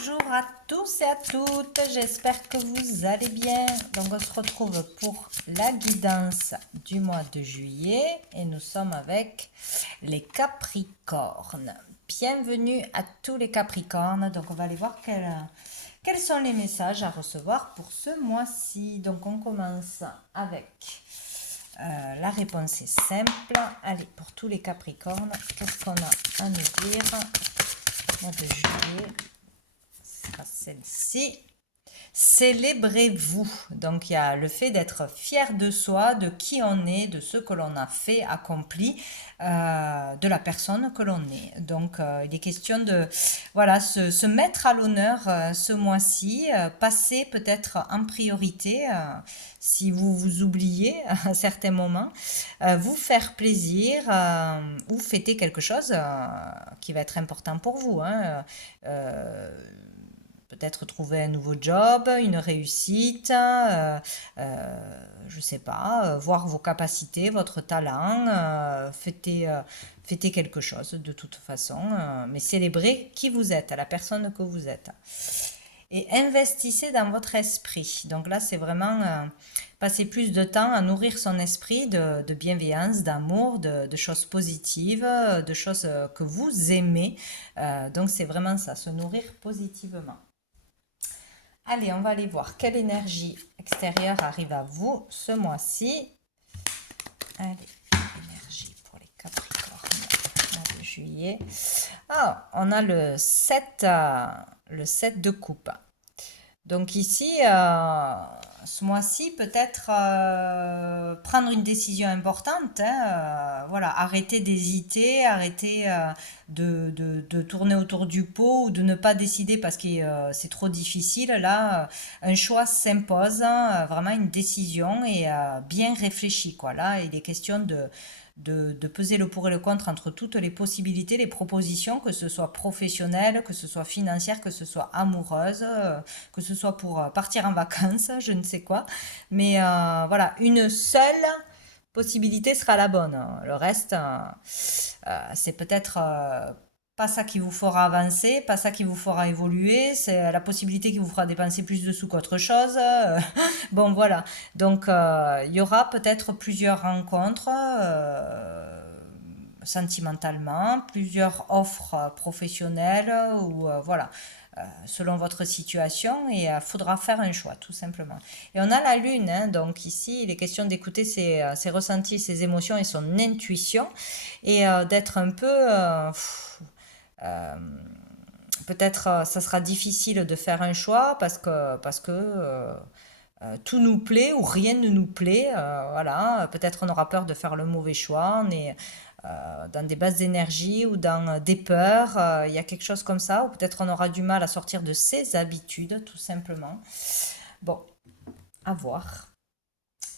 Bonjour à tous et à toutes, j'espère que vous allez bien. Donc on se retrouve pour la guidance du mois de juillet et nous sommes avec les Capricornes. Bienvenue à tous les Capricornes. Donc on va aller voir quels sont les messages à recevoir pour ce mois-ci. Donc on commence avec la réponse est simple. Allez, pour tous les Capricornes, qu'est-ce qu'on a à nous dire? Mois de juillet, sera celle-ci. Célébrez-vous. Donc il y a le fait d'être fier de soi, de qui on est, de ce que l'on a fait, accompli, de la personne que l'on est. Donc il est question de voilà se mettre à l'honneur ce mois-ci, passer peut-être en priorité si vous vous oubliez à certains moments, vous faire plaisir ou fêter quelque chose qui va être important pour vous. Hein. Peut-être trouver un nouveau job, une réussite, je ne sais pas, voir vos capacités, votre talent, fêter quelque chose de toute façon, mais célébrer qui vous êtes, la personne que vous êtes. Et investissez dans votre esprit. Donc là, c'est vraiment passer plus de temps à nourrir son esprit de bienveillance, d'amour, de choses positives, de choses que vous aimez. Donc c'est vraiment ça, se nourrir positivement. Allez, on va aller voir quelle énergie extérieure arrive à vous ce mois-ci. Allez, énergie pour les Capricornes, mois de juillet. Ah, on a le 7 de coupe. Donc ici, ce mois-ci, peut-être prendre une décision importante. Hein, voilà, arrêter d'hésiter, arrêter de tourner autour du pot ou de ne pas décider parce que c'est trop difficile. Là, un choix s'impose, vraiment une décision et bien réfléchi, quoi. Là, il est question de peser le pour et le contre entre toutes les possibilités, les propositions, que ce soit professionnelles, que ce soit financières, que ce soit amoureuses, que ce soit pour partir en vacances, je ne sais quoi. Mais voilà, une seule possibilité sera la bonne. Le reste, c'est peut-être pas ça qui vous fera avancer, pas ça qui vous fera évoluer, c'est la possibilité qui vous fera dépenser plus de sous qu'autre chose. Bon, voilà. Donc, il y aura peut-être plusieurs rencontres sentimentalement, plusieurs offres professionnelles ou voilà, selon votre situation et il faudra faire un choix tout simplement. Et on a la lune, hein, donc ici il est question d'écouter ses ressentis, ses émotions et son intuition et d'être un peu... peut-être ça sera difficile de faire un choix parce que tout nous plaît ou rien ne nous plaît. Voilà, peut-être on aura peur de faire le mauvais choix. On est dans des bases d'énergie ou dans des peurs. Il y a quelque chose comme ça. Ou peut-être on aura du mal à sortir de ses habitudes, tout simplement. Bon, à voir.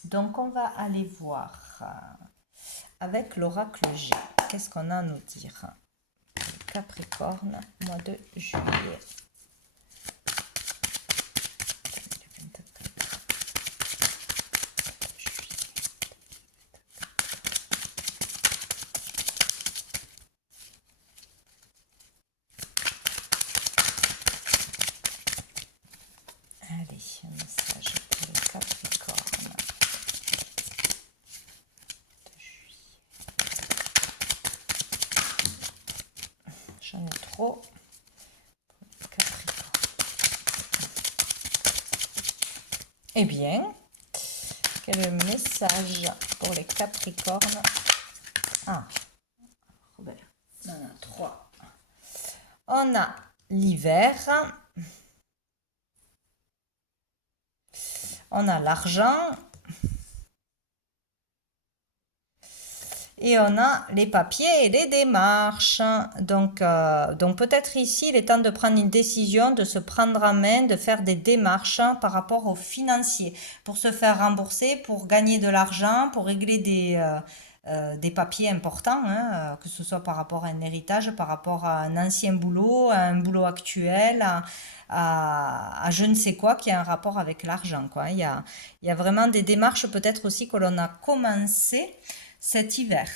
Donc on va aller voir avec l'oracle G. Qu'est-ce qu'on a à nous dire? Capricorne, mois de juillet. Allez, un message pour le Capricorne de juillet. J'en ai trop. Capricorne. Eh bien, quel est le message pour les Capricornes? Ah, Robert. On en a trois. On a l'hiver. On a l'argent. Et on a les papiers et les démarches. Donc peut-être ici, il est temps de prendre une décision, de se prendre en main, de faire des démarches par rapport aux financiers, pour se faire rembourser, pour gagner de l'argent, pour régler des papiers importants, hein, que ce soit par rapport à un héritage, par rapport à un ancien boulot, à un boulot actuel, à je ne sais quoi qui a un rapport avec l'argent, quoi. Il y a vraiment des démarches peut-être aussi que l'on a commencé cet hiver.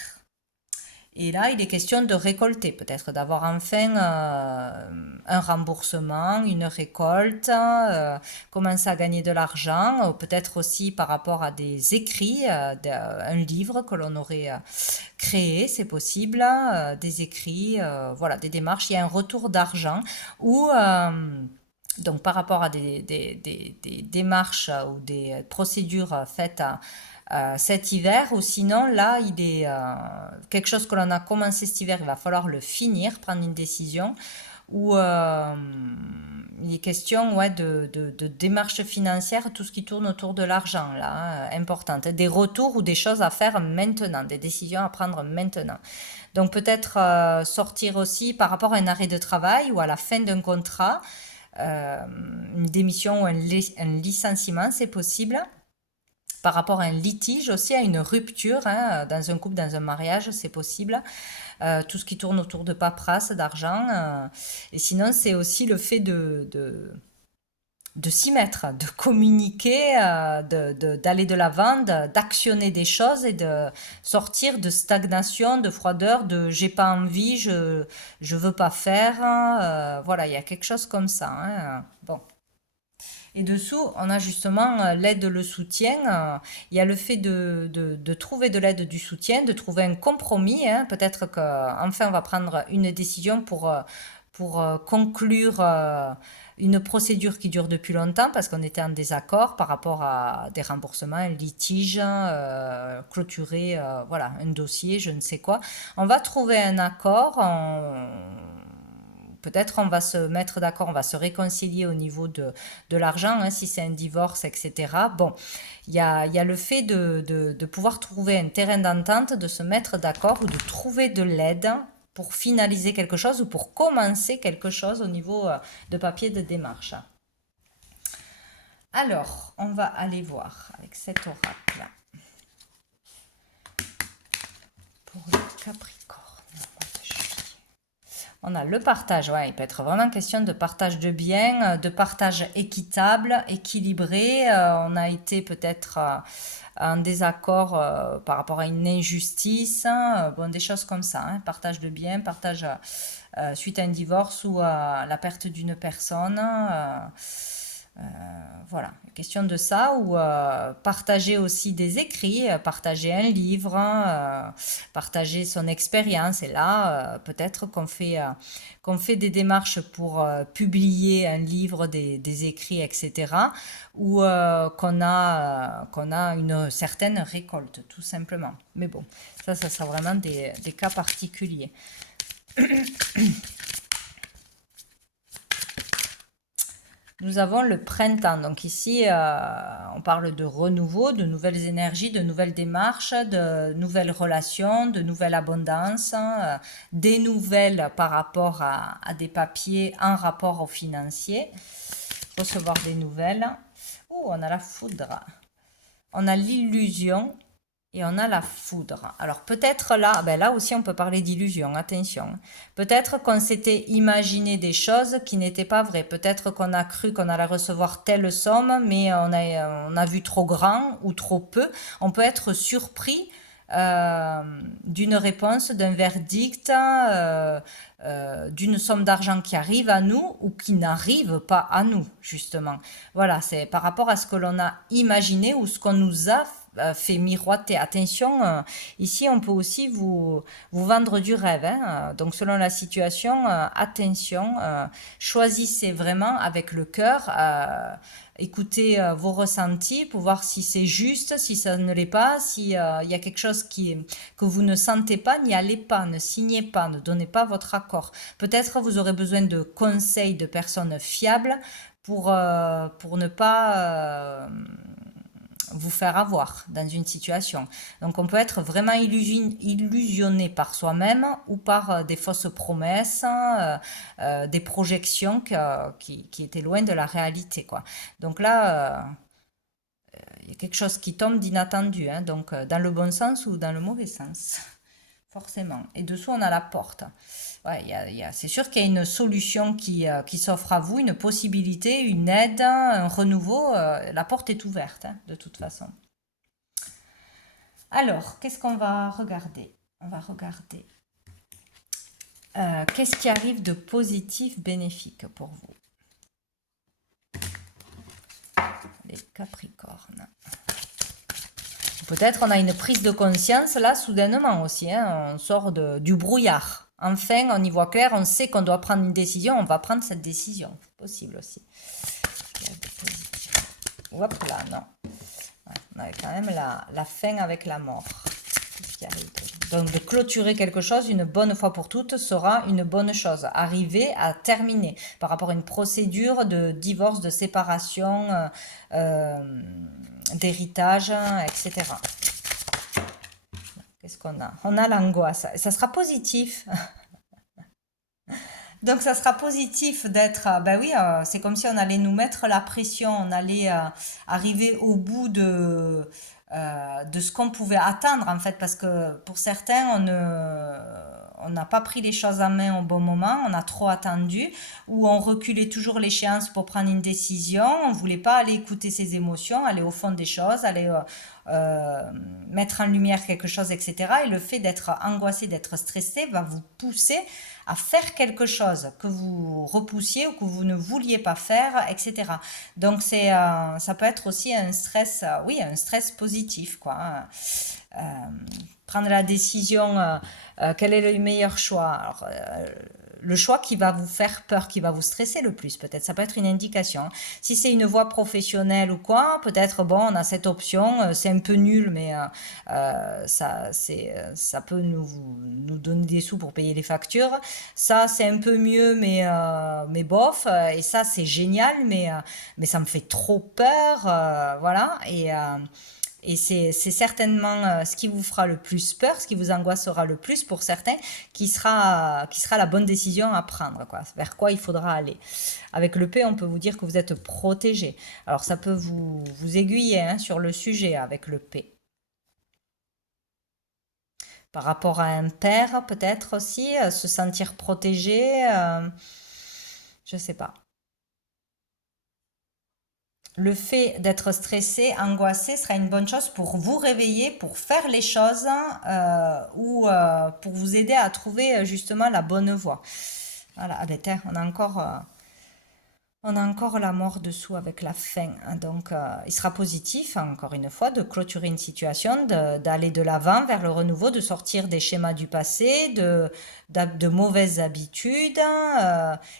Et là, il est question de récolter, peut-être d'avoir enfin un remboursement, une récolte, commencer à gagner de l'argent, peut-être aussi par rapport à des écrits, un livre que l'on aurait créé, c'est possible, des écrits, voilà, des démarches. Il y a un retour d'argent ou donc par rapport à des démarches ou des procédures faites cet hiver, ou sinon là il est quelque chose que l'on a commencé cet hiver, il va falloir le finir, prendre une décision, ou il est question ouais, de démarches financières, tout ce qui tourne autour de l'argent là, importante, des retours ou des choses à faire maintenant, des décisions à prendre maintenant. Donc peut-être sortir aussi par rapport à un arrêt de travail ou à la fin d'un contrat, une démission ou un licenciement, c'est possible. Par rapport à un litige aussi, à une rupture, hein, dans un couple, dans un mariage, c'est possible. Tout ce qui tourne autour de paperasse, d'argent. Et sinon, c'est aussi le fait de s'y mettre, de communiquer, d'aller de l'avant, d'actionner des choses et de sortir de stagnation, de froideur, de j'ai pas envie, je veux pas faire. Voilà, il y a quelque chose comme ça. Hein. Bon. Et dessous, on a justement l'aide, le soutien. Il y a le fait de trouver de l'aide, du soutien, de trouver un compromis. Hein. Peut-être qu'enfin on va prendre une décision pour conclure une procédure qui dure depuis longtemps parce qu'on était en désaccord par rapport à des remboursements, un litige, clôturer voilà, un dossier, je ne sais quoi. On va trouver un accord. Peut-être on va se mettre d'accord, on va se réconcilier au niveau de l'argent, hein, si c'est un divorce, etc. Bon, il y a le fait de pouvoir trouver un terrain d'entente, de se mettre d'accord ou de trouver de l'aide pour finaliser quelque chose ou pour commencer quelque chose au niveau de papier de démarche. Alors, on va aller voir avec cet oracle pour le Capricorne. On a le partage, ouais, il peut être vraiment question de partage de biens, de partage équitable, équilibré. On a été peut-être en désaccord par rapport à une injustice, hein, bon, des choses comme ça, hein, partage de biens, partage suite à un divorce ou à la perte d'une personne. Voilà, question de ça, ou partager aussi des écrits, partager un livre, partager son expérience. Et là, peut-être qu'on fait des démarches pour publier un livre, des écrits, etc. Ou qu'on a une certaine récolte, tout simplement. Mais bon, ça sera vraiment des cas particuliers. Nous avons le printemps. Donc ici, on parle de renouveau, de nouvelles énergies, de nouvelles démarches, de nouvelles relations, de nouvelles abondances, hein, des nouvelles par rapport à des papiers en rapport au financier. Recevoir des nouvelles. Ouh, on a la foudre. On a l'illusion. Et on a la foudre. Alors peut-être là, ben là aussi on peut parler d'illusion, attention. Peut-être qu'on s'était imaginé des choses qui n'étaient pas vraies. Peut-être qu'on a cru qu'on allait recevoir telle somme, mais on a vu trop grand ou trop peu. On peut être surpris d'une réponse, d'un verdict, d'une somme d'argent qui arrive à nous ou qui n'arrive pas à nous, justement. Voilà, c'est par rapport à ce que l'on a imaginé ou ce qu'on nous a fait miroiter. Attention, ici on peut aussi vous vendre du rêve. Hein. Donc selon la situation, attention, choisissez vraiment avec le cœur. Écoutez vos ressentis pour voir si c'est juste, si ça ne l'est pas, s'il y a quelque chose que vous ne sentez pas, n'y allez pas, ne signez pas, ne donnez pas votre accord. Peut-être vous aurez besoin de conseils de personnes fiables pour ne pas vous faire avoir dans une situation. Donc on peut être vraiment illusionné par soi-même ou par des fausses promesses, des projections qui étaient loin de la réalité, quoi. Donc là, il y a quelque chose qui tombe d'inattendu, hein, donc dans le bon sens ou dans le mauvais sens, forcément. Et dessous, on a la porte. Ouais, c'est sûr qu'il y a une solution qui s'offre à vous, une possibilité, une aide, un renouveau. La porte est ouverte, hein, de toute façon. Alors, qu'est-ce qu'on va regarder? On va regarder Qu'est-ce qui arrive de positif, bénéfique pour vous? Les Capricornes. Peut-être on a une prise de conscience là, soudainement aussi. Hein, on sort du brouillard. Enfin, on y voit clair, on sait qu'on doit prendre une décision, on va prendre cette décision. C'est possible aussi. Hop là, non. Ouais, on avait quand même la fin avec la mort. Qu'est-ce qui arrive? Donc de clôturer quelque chose une bonne fois pour toutes sera une bonne chose. Arriver à terminer par rapport à une procédure de divorce, de séparation, d'héritage, etc. Qu'est-ce qu'on a? On a l'angoisse. Ça sera positif. Donc ça sera positif d'être, ben oui, c'est comme si on allait nous mettre la pression, on allait arriver au bout de ce qu'on pouvait attendre en fait, parce que pour certains, on n'a pas pris les choses en main au bon moment, on a trop attendu, ou on reculait toujours l'échéance pour prendre une décision, on voulait pas aller écouter ses émotions, aller au fond des choses, aller mettre en lumière quelque chose, etc. Et le fait d'être angoissé, d'être stressé va vous pousser à faire quelque chose que vous repoussiez ou que vous ne vouliez pas faire, etc. Donc ça peut être aussi un stress, oui, un stress positif, quoi. Euh, Prendre la décision, quel est le meilleur choix. Alors, le choix qui va vous faire peur, qui va vous stresser le plus, peut-être. Ça peut être une indication. Si c'est une voie professionnelle ou quoi, peut-être, bon, on a cette option, c'est un peu nul, mais ça peut nous donner des sous pour payer les factures. Ça, c'est un peu mieux, mais bof. Et ça, c'est génial, mais ça me fait trop peur. Voilà. Et c'est certainement ce qui vous fera le plus peur, ce qui vous angoissera le plus pour certains, qui sera la bonne décision à prendre, quoi, vers quoi il faudra aller. Avec le P, on peut vous dire que vous êtes protégé. Alors ça peut vous aiguiller hein, sur le sujet avec le P. Par rapport à un père, peut-être aussi, se sentir protégé, je sais pas. Le fait d'être stressé, angoissé sera une bonne chose pour vous réveiller, pour faire les choses ou pour vous aider à trouver justement la bonne voie. Voilà, ah ben, tiens, on a encore la mort dessous avec la fin. Hein. Donc, il sera positif, encore une fois, de clôturer une situation, d'aller de l'avant vers le renouveau, de sortir des schémas du passé, de mauvaises habitudes.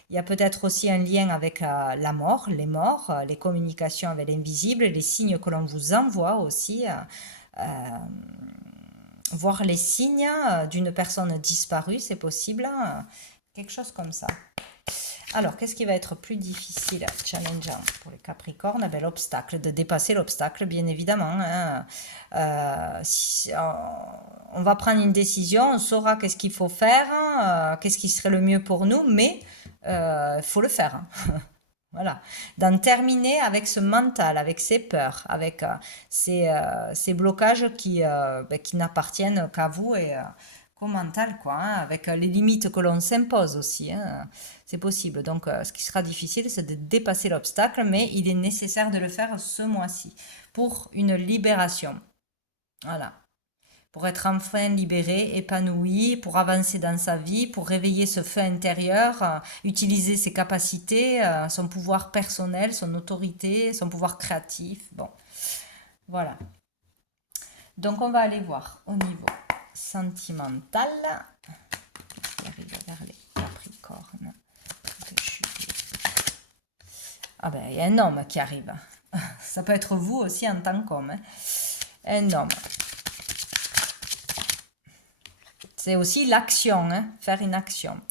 Il y a peut-être aussi un lien avec la mort, les morts, les communications avec l'invisible, les signes que l'on vous envoie aussi. Voir les signes d'une personne disparue, c'est possible. Quelque chose comme ça. Alors, qu'est-ce qui va être plus difficile, challengeant pour les Capricornes? Ben, l'obstacle, de dépasser l'obstacle, bien évidemment. Hein. On va prendre une décision, on saura qu'est-ce qu'il faut faire, qu'est-ce qui serait le mieux pour nous, mais il faut le faire. Hein. Voilà. D'en terminer avec ce mental, avec ces peurs, avec ces blocages qui n'appartiennent qu'à vous et qu'au mental, quoi, hein, avec les limites que l'on s'impose aussi. Hein. C'est possible. Donc, ce qui sera difficile, c'est de dépasser l'obstacle, mais il est nécessaire de le faire ce mois-ci pour une libération. Voilà. Pour être enfin libéré, épanoui, pour avancer dans sa vie, pour réveiller ce feu intérieur, utiliser ses capacités, son pouvoir personnel, son autorité, son pouvoir créatif. Bon, voilà. Donc, on va aller voir au niveau sentimental. Qui arrive vers les Capricornes. Ah ben, il y a un homme qui arrive. Ça peut être vous aussi en tant qu'homme. Hein. Un homme. C'est aussi l'action, hein, faire une action.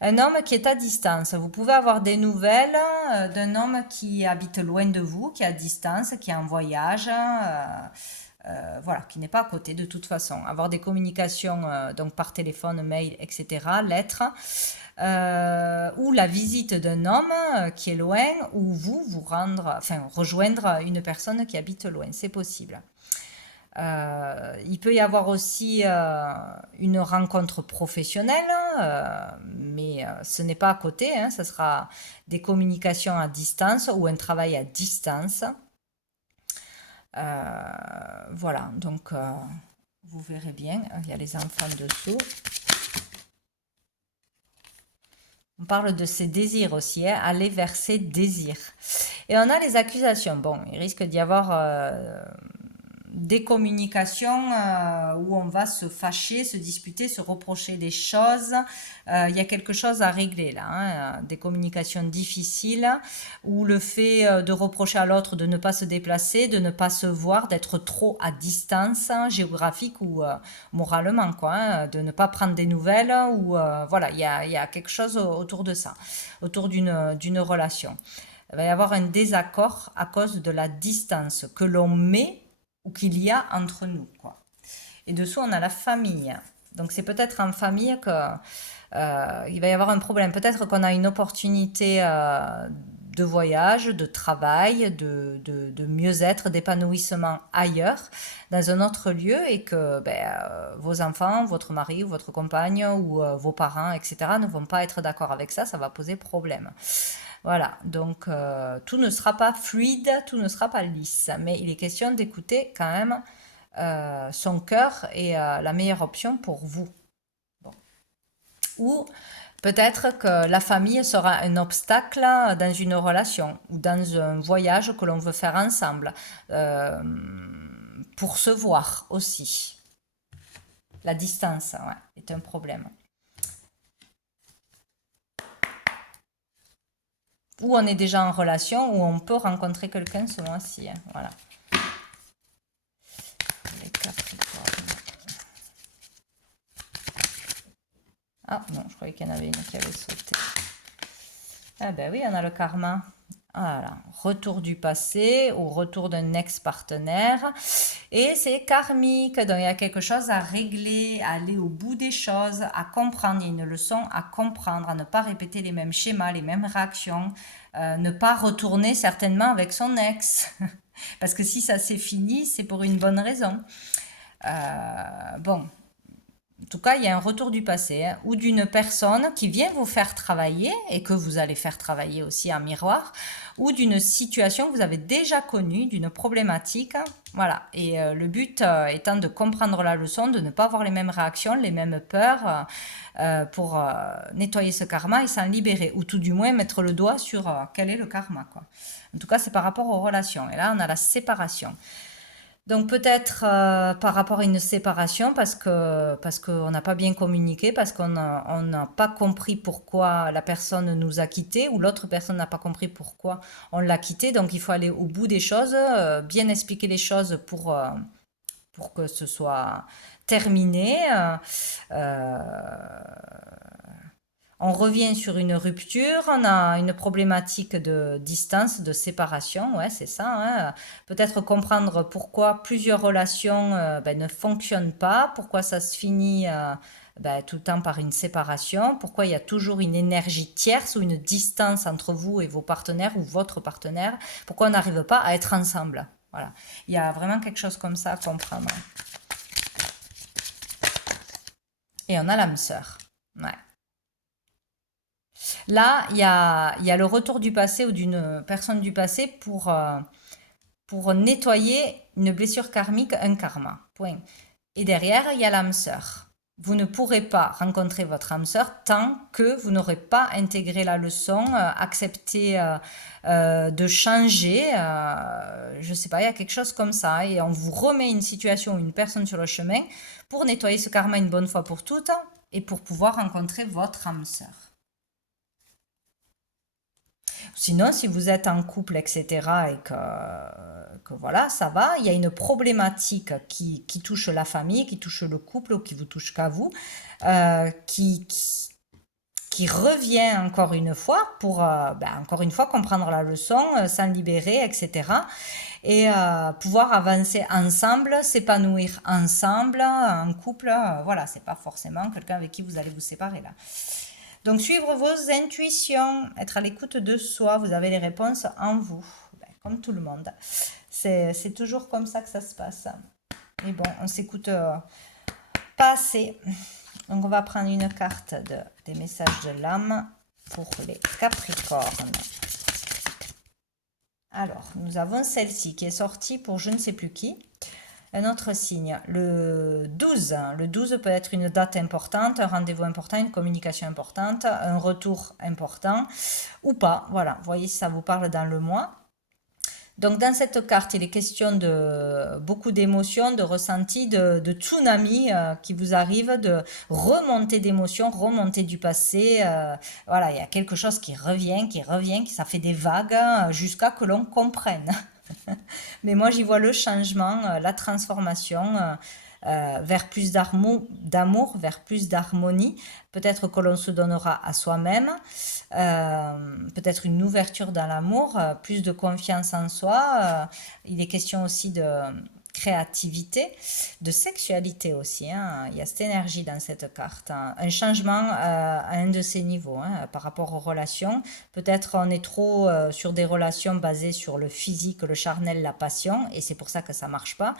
Un homme qui est à distance. Vous pouvez avoir des nouvelles d'un homme qui habite loin de vous, qui est à distance, qui est en voyage, voilà, qui n'est pas à côté de toute façon. Avoir des communications donc par téléphone, mail, etc., lettres, ou la visite d'un homme qui est loin, ou vous rendre, enfin rejoindre une personne qui habite loin. C'est possible. Il peut y avoir aussi une rencontre professionnelle, mais ce n'est pas à côté, hein, ce sera des communications à distance ou un travail à distance. Voilà, donc vous verrez bien, il y a les enfants dessous. On parle de ses désirs aussi, hein, aller vers ses désirs. Et on a les accusations. Bon, il risque d'y avoir des communications où on va se fâcher, se disputer, se reprocher des choses. Il y a quelque chose à régler là, hein, des communications difficiles, ou le fait de reprocher à l'autre de ne pas se déplacer, de ne pas se voir, d'être trop à distance, hein, géographique ou moralement, quoi, hein, de ne pas prendre des nouvelles, ou voilà, il y a quelque chose autour de ça, autour d'une relation. Il va y avoir un désaccord à cause de la distance que l'on met ou qu'il y a entre nous, quoi. Et dessous, on a la famille. Donc c'est peut-être en famille que il va y avoir un problème. Peut-être qu'on a une opportunité de voyage, de travail, de mieux-être, d'épanouissement ailleurs, dans un autre lieu, et que vos enfants, votre mari, votre compagne ou vos parents, etc., ne vont pas être d'accord avec ça, ça va poser problème. Voilà, donc tout ne sera pas fluide, tout ne sera pas lisse, mais il est question d'écouter quand même son cœur et la meilleure option pour vous. Bon. Ou peut-être que la famille sera un obstacle dans une relation ou dans un voyage que l'on veut faire ensemble, euh, pour se voir aussi. La distance, ouais, est un problème. Ou on est déjà en relation, ou on peut rencontrer quelqu'un ce mois-ci, hein, voilà. Les Capricornes. Ah non, je croyais qu'il y en avait une qui avait sauté. Ah ben oui, on a le karma. Voilà, retour du passé ou retour d'un ex-partenaire. Et c'est karmique, donc il y a quelque chose à régler, à aller au bout des choses, à comprendre. Il y a une leçon à comprendre, à ne pas répéter les mêmes schémas, les mêmes réactions, ne pas retourner certainement avec son ex. Parce que si ça s'est fini, c'est pour une bonne raison. Bon, en tout cas, il y a un retour du passé, hein, ou d'une personne qui vient vous faire travailler et que vous allez faire travailler aussi en miroir, ou d'une situation que vous avez déjà connue, d'une problématique. Voilà. Et le but étant de comprendre la leçon, de ne pas avoir les mêmes réactions, les mêmes peurs, pour nettoyer ce karma et s'en libérer, ou tout du moins mettre le doigt sur quel est le karma, quoi. En tout cas, c'est par rapport aux relations. Et là, on a la séparation. Donc peut-être par rapport à une séparation parce qu'on n'a pas bien communiqué, parce on n'a pas compris pourquoi la personne nous a quittés, ou l'autre personne n'a pas compris pourquoi on l'a quitté. Donc il faut aller au bout des choses, bien expliquer les choses pour que ce soit terminé. Euh, on revient sur une rupture, on a une problématique de distance, de séparation, ouais, c'est ça, hein. Peut-être comprendre pourquoi plusieurs relations ne fonctionnent pas, pourquoi ça se finit tout le temps par une séparation, pourquoi il y a toujours une énergie tierce ou une distance entre vous et vos partenaires ou votre partenaire, pourquoi on n'arrive pas à être ensemble. Voilà, il y a vraiment quelque chose comme ça à comprendre. Et on a l'âme sœur. Ouais. Là, il y a le retour du passé ou d'une personne du passé pour nettoyer une blessure karmique, un karma. Point. Et derrière, il y a l'âme sœur. Vous ne pourrez pas rencontrer votre âme sœur tant que vous n'aurez pas intégré la leçon, accepté de changer. Je ne sais pas, il y a quelque chose comme ça. Et on vous remet une situation ou une personne sur le chemin pour nettoyer ce karma une bonne fois pour toutes et pour pouvoir rencontrer votre âme sœur. Sinon, si vous êtes en couple, etc., et que voilà, ça va, il y a une problématique qui touche la famille, qui touche le couple, ou qui vous touche qu'à vous, qui revient encore une fois pour, encore une fois, comprendre la leçon, s'en libérer, etc. Et pouvoir avancer ensemble, s'épanouir ensemble, en couple. Voilà, c'est pas forcément quelqu'un avec qui vous allez vous séparer là. Donc, suivre vos intuitions, être à l'écoute de soi, vous avez les réponses en vous, comme tout le monde. C'est toujours comme ça que ça se passe. Mais bon, on s'écoute pas assez. Donc, on va prendre une carte des messages de l'âme pour les Capricornes. Alors, nous avons celle-ci qui est sortie pour je ne sais plus qui. Un autre signe, le 12. Le 12 peut être une date importante, un rendez-vous important, une communication importante, un retour important ou pas. Voilà, vous voyez si ça vous parle dans le mois. Donc dans cette carte, il est question de beaucoup d'émotions, de ressentis, de tsunamis qui vous arrivent, de remontée d'émotions, remontée du passé. Voilà, il y a quelque chose qui revient, qui ça fait des vagues jusqu'à que l'on comprenne. Mais moi, j'y vois le changement, la transformation vers plus d'amour, vers plus d'harmonie. Peut-être que l'on se donnera à soi-même, peut-être une ouverture dans l'amour, plus de confiance en soi. Il est question aussi de créativité, de sexualité aussi, hein. Il y a cette énergie dans cette carte, hein. Un changement à un de ces niveaux, hein, par rapport aux relations. Peut-être on est trop sur des relations basées sur le physique, le charnel, la passion, et c'est pour ça que ça marche pas.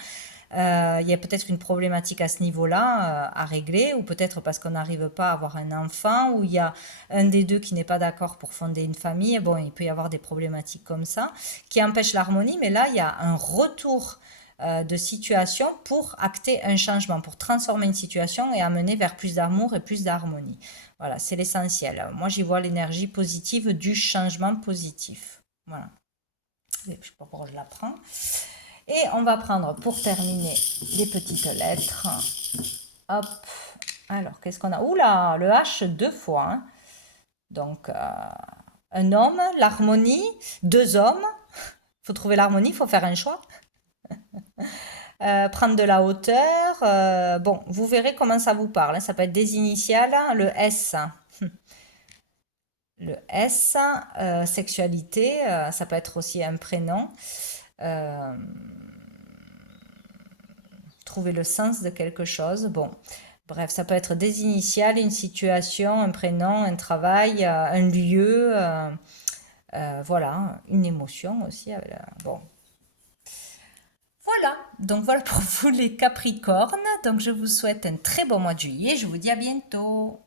Il y a peut-être une problématique à ce niveau-là à régler, ou peut-être parce qu'on n'arrive pas à avoir un enfant, ou il y a un des deux qui n'est pas d'accord pour fonder une famille. Bon, il peut y avoir des problématiques comme ça qui empêchent l'harmonie, mais là, il y a un retour de situation pour acter un changement, pour transformer une situation et amener vers plus d'amour et plus d'harmonie. Voilà, c'est l'essentiel. Moi, j'y vois l'énergie positive du changement positif. Voilà. Je ne sais pas pourquoi je la prends. Et on va prendre pour terminer les petites lettres. Hop. Alors, qu'est-ce qu'on a? Oula, le H deux fois, hein. Donc, un homme, l'harmonie, deux hommes. Il faut trouver l'harmonie, il faut faire un choix. Prendre de la hauteur. Bon, vous verrez comment ça vous parle, hein. Ça peut être des initiales, hein. Le S. Le S, sexualité, ça peut être aussi un prénom. Trouver le sens de quelque chose. Bon, bref, ça peut être des initiales, une situation, un prénom, un travail, un lieu. Voilà, une émotion aussi. Bon. Voilà, donc voilà pour vous les Capricornes. Donc je vous souhaite un très bon mois de juillet. Je vous dis à bientôt.